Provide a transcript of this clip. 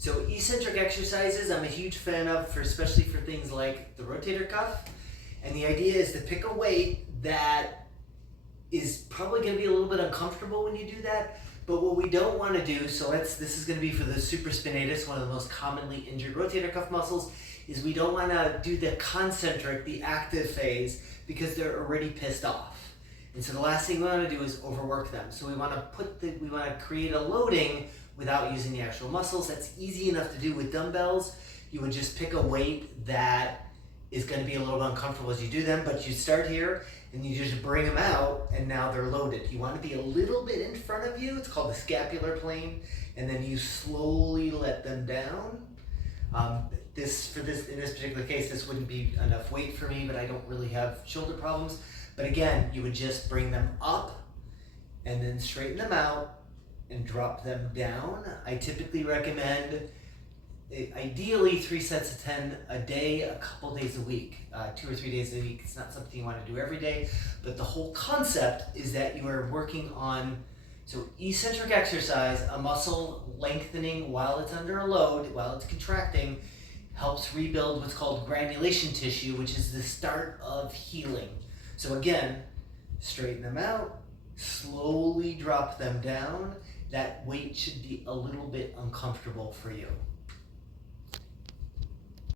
So eccentric exercises I'm a huge fan of, especially for things like the rotator cuff. And the idea is to pick a weight that is probably going to be a little bit uncomfortable when you do that. But what we don't want to do, this is going to be for the supraspinatus, one of the most commonly injured rotator cuff muscles, is we don't want to do the concentric, the active phase, because they're already pissed off. And so the last thing we want to do is overwork them. So we want to create a loading without using the actual muscles. That's easy enough to do with dumbbells. You would just pick a weight that is going to be a little uncomfortable as you do them, but you start here and you just bring them out and now they're loaded. You want to be a little bit in front of you. It's called the scapular plane, and then you slowly let them down. In this particular case, this wouldn't be enough weight for me, but I don't really have shoulder problems. But again, you would just bring them up and then straighten them out and drop them down. I typically recommend ideally 3 sets of 10 a day, a couple days a week, 2 or 3 days a week. It's not something you want to do every day, but the whole concept is that you are working on eccentric exercise, a muscle lengthening while it's under a load, while it's contracting, helps rebuild what's called granulation tissue, which is the start of healing. So again, straighten them out, slowly drop them down. That weight should be a little bit uncomfortable for you.